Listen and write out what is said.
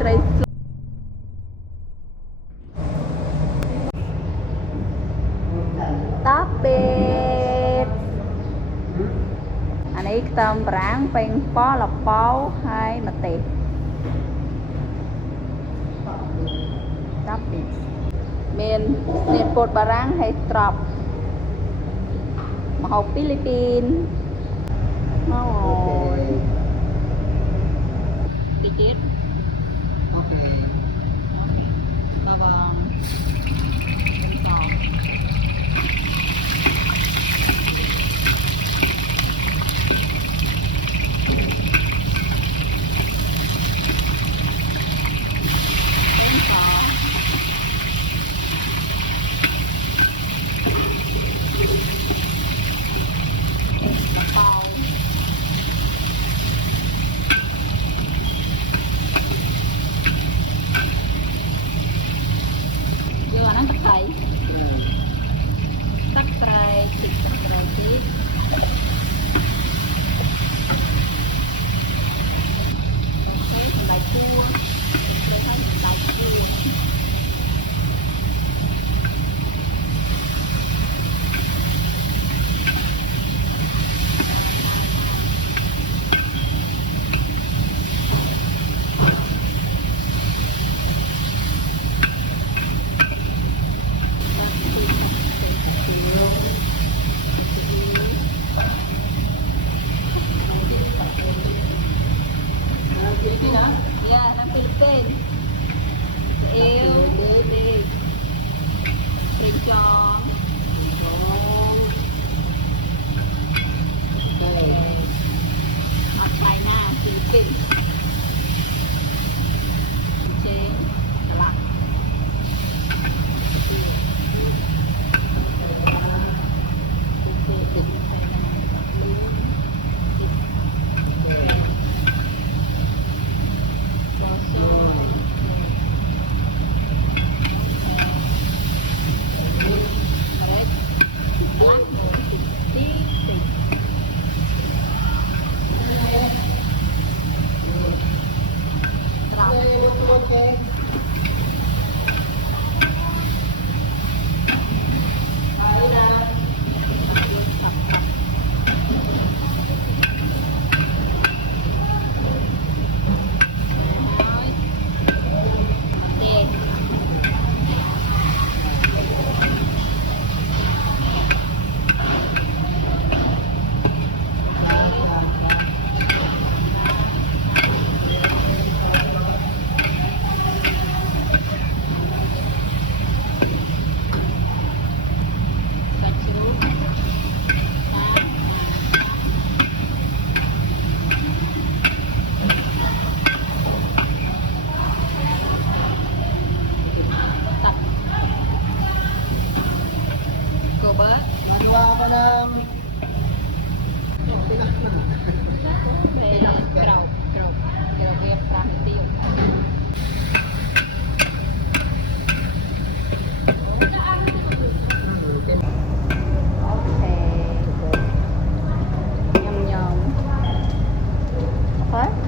ត្រីតាពេតអានេះខ្ទឹមបារាំងប៉េងប៉ោលប៉ោហើយម្ទេសតាពេតមានស្នៀតពោតបារាំងហើយត្រប់ម្ហូបហ្វីលីពីនអូយតិចទៀតអូខេតើបងទឹកត្រីតិចទឹកត្រីតិចអូខេសម្លៃគួរเลยថាសម្លៃគួរYa, ng Philippines. Yêu, đi. Đi tròn. Mặt Thái Nam, Philippines. Chén, lặng. Okay. What?